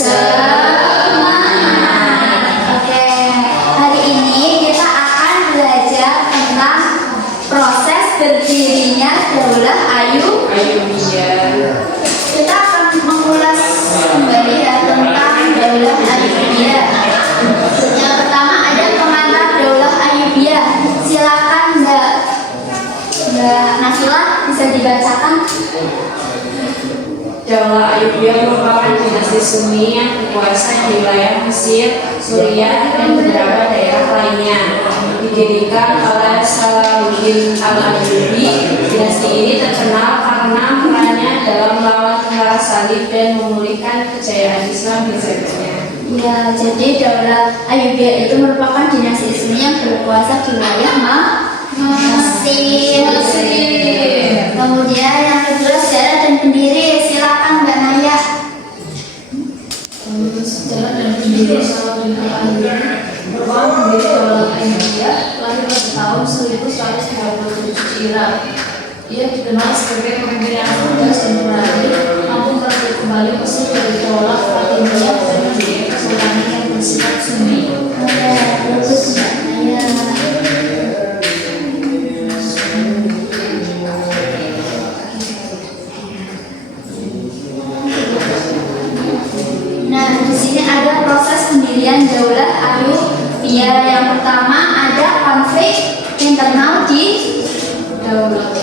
Semangat. Oke, hari ini kita akan belajar tentang proses berdirinya Daulah Ayyubiyah. Kita akan mengulas kembali ya tentang Daulah Ayyubiyah. Yang pertama ada pengantar Daulah Ayyubiyah. Silakan Mbak Nafila bisa dibacakan. Daulah Ayyubiyah merupakan dinasti Sunni yang berkuasa di wilayah Mesir, Suriah, dan beberapa daerah lainnya. Didirikan oleh Salahuddin Al-Ayyubi, dinasti ini terkenal karena perannya dalam melawan tentara salib dan memulihkan kejayaan Islam di zamannya. Ya, jadi Daulah Ayyubiyah itu merupakan dinasti Sunni yang berkuasa di wilayah Mesir. Kemudian yang kedua sejarah dan pendiri. Silakan Mbak Naya. Sejarah dan pendiri Salahuddin Al-Ayyubi merupakan pendiri Daulah Ayyubiyah, lahir pada tahun 1137 Hijriah. Ia dikenal sebagai pemimpin yang cerdas dan berani, mampu merebut kembali Mesir dari Daulah Fatimiyah dan mendirikan kesultanan yang bersifat Sunni. Bagus Mbak Naya. Nah, di sini ada proses pendirian Daulah Ayyubiyah. Yang pertama ada konflik internal di Daulah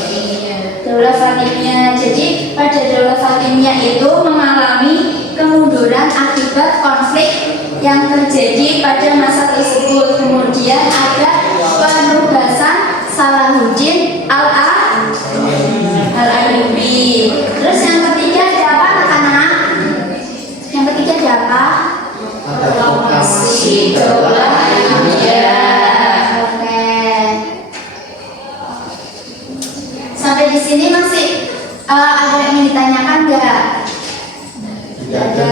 Fatimiyah. Jadi pada Daulah Fatimiyah itu mengalami kemunduran akibat konflik yang terjadi pada masa tersebut. Kemudian ada penugasan Salahuddin Al-Ayyubi. Terus yang ketiga ada apa anak-anak? Yang ketiga ada apa? Proklamasi Daulah Ayyubiyah. Oke. Sampai di sini masih ada yang ingin ditanyakan nggak? Ada.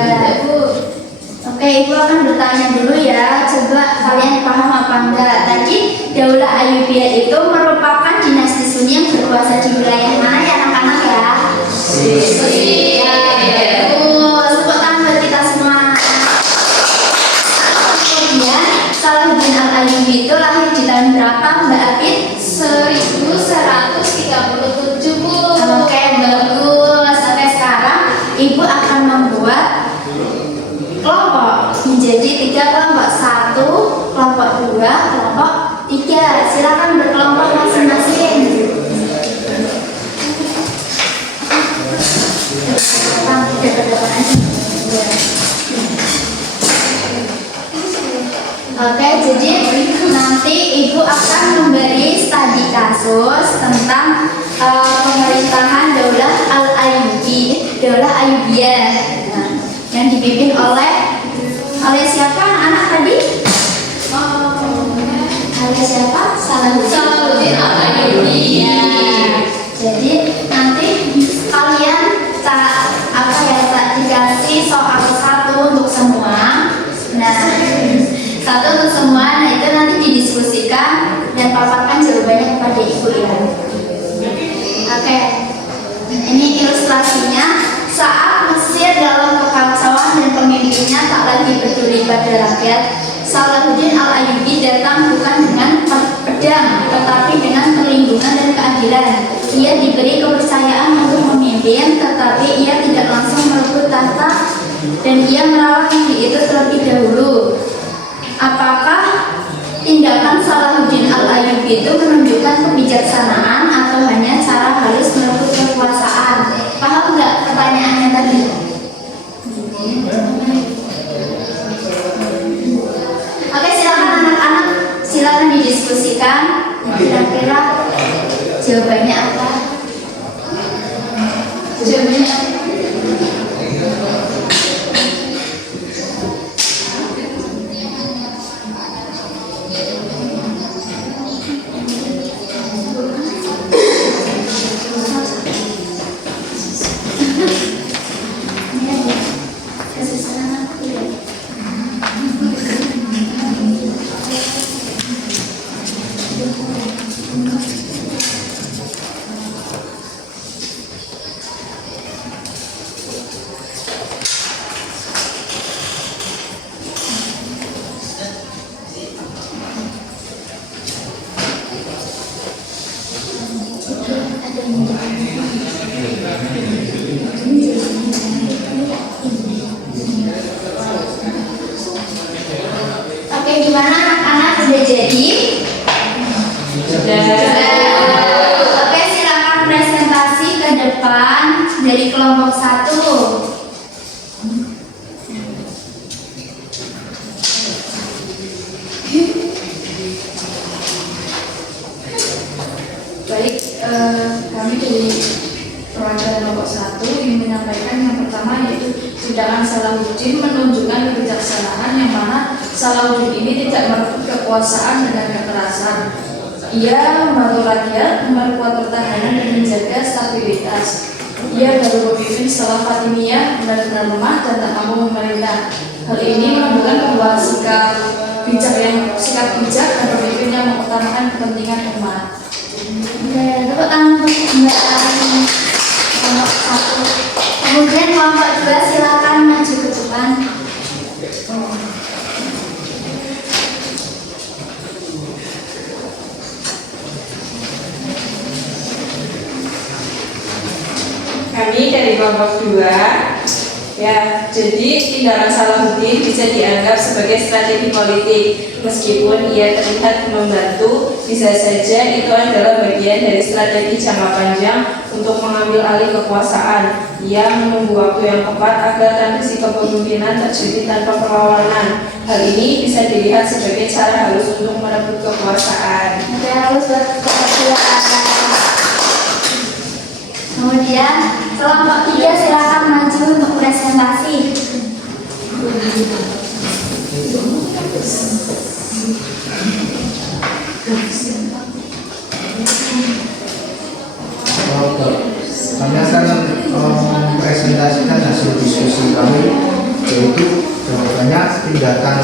Oke, Ibu akan bertanya dulu ya. Coba kalian paham apa enggak? Tadi Daulah Ayyubiyah itu merupakan dinasti Sunni yang berkuasa di wilayah mana ya anak-anak ya? Betul. Tepuk tangan buat kita semua. Kemudian Salahuddin Al-Ayyubi itu lahir di tahun berapa Mbak Apit? 1137 Bu. Oke, bagus. Sampai sekarang Ibu akan membuat kelompok menjadi 3 kelompok. 1, kelompok 2, kelompok 3. Silakan berkelompok masing-masing. Oke, jadi nanti Ibu akan memberi studi kasus tentang pemerintahan Daulah Ayyubiyah yang dipimpin oleh siapa anak tadi? Oleh siapa? Salahuddin Al-Ayyubi. Jadi nanti kalian dikasih soal 1 untuk semua. Nah, 1 untuk semua. Nah, itu nanti didiskusikan dan paparkan jawabannya kepada Ibu ya. Oke. Ini ilustrasinya. Saat Mesir dalam kekacauan dan pemimpinnya tak lagi peduli pada rakyat, Salahuddin Al-Ayyubi datang bukan dengan pedang, tetapi dengan perlindungan dan keadilan. Ia diberi kepercayaan untuk memimpin, tetapi ia tidak langsung merebut tahta dan ia merawat negeri itu terlebih dahulu. Apakah tindakan Salahuddin Al-Ayyubi itu menunjukkan kebijaksanaan atau hanya cara halus merebut kekuasaan? Paham nggak pertanyaannya tadi? Oke, silakan anak-anak, silakan didiskusikan. Kira-kira jawabannya apa? Jawabannya apa? Jadi oke, silakan presentasi ke depan dari kelompok 1. Baik, kami dari perwakilan kelompok 1 ingin menyampaikan yang pertama yaitu tindakan Salahuddin menunjukkan kebijaksanaan yang mana Salahuddin ini tidak merebut kekuasaan dengan kekerasan. Ia membantu rakyat, memperkuat pertahanan dan menjaga stabilitas. Ia baru memimpin setelah Fatimiyah benar-benar lemah dan tak mampu memerintah. Hal ini menunjukkan bahwa sikap bijak dan pemimpin yang mengutamakan kepentingan umat. Oke, tepuk tangan untuk kelompok 1. Kemudian kelompok 2 silakan maju ke depan. Kami dari kelompok 2. Ya, jadi tindakan Salahuddin bisa dianggap sebagai strategi politik. Meskipun ia terlihat membantu, bisa saja itu adalah bagian dari strategi jangka panjang untuk mengambil alih kekuasaan. Ia menunggu waktu yang tepat agar transisi kepemimpinan terjadi tanpa perlawanan. Hal ini bisa dilihat sebagai cara halus untuk merebut kekuasaan. Oke, halus silakan. Kemudian kelompok 3 silakan maju untuk presentasi. Oke, kami akan mempresentasikan hasil diskusi kami, yaitu jawabannya tindakan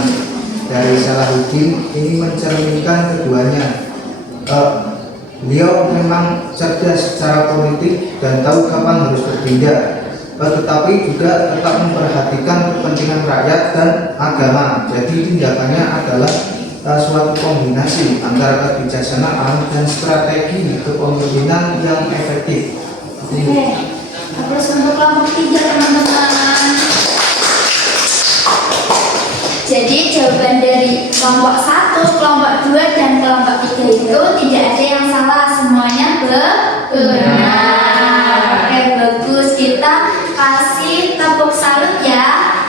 dari Salahuddin ini mencerminkan keduanya. Beliau memang cerdas secara politik dan tahu kapan harus bertindak, tetapi juga tetap memperhatikan kepentingan rakyat dan agama. Jadi tindakannya adalah suatu kombinasi antara kebijaksanaan dan strategi kepemimpinan yang efektif. Oke, terus untuk kelompok 3 teman-teman. Jadi jawaban dari kelompok 1, kelompok 2, dan kelompok 3 itu tidak ada yang salah, semuanya benar. Oke, bagus. Kita kasih tepuk salut ya.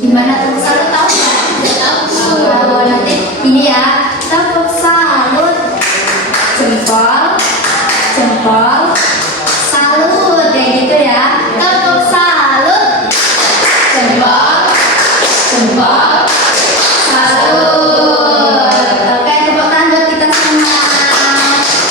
Gimana tepuk salut, tahu nggak? Tidak tahu. Nanti ini ya, tepuk salut, jempol, jempol, salut, kayak gitu ya. Tepuk salut, jempol, jempol, salut. Oke, tepuk tangan buat kita semua.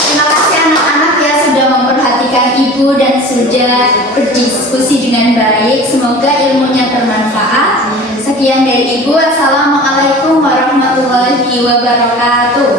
Terima kasih anak-anak ya sudah memperhatikan ibu dan sudah berdiskusi dengan baik. Semoga ilmunya bermanfaat. Sekian dari ibu. Assalamualaikum warahmatullahi wabarakatuh.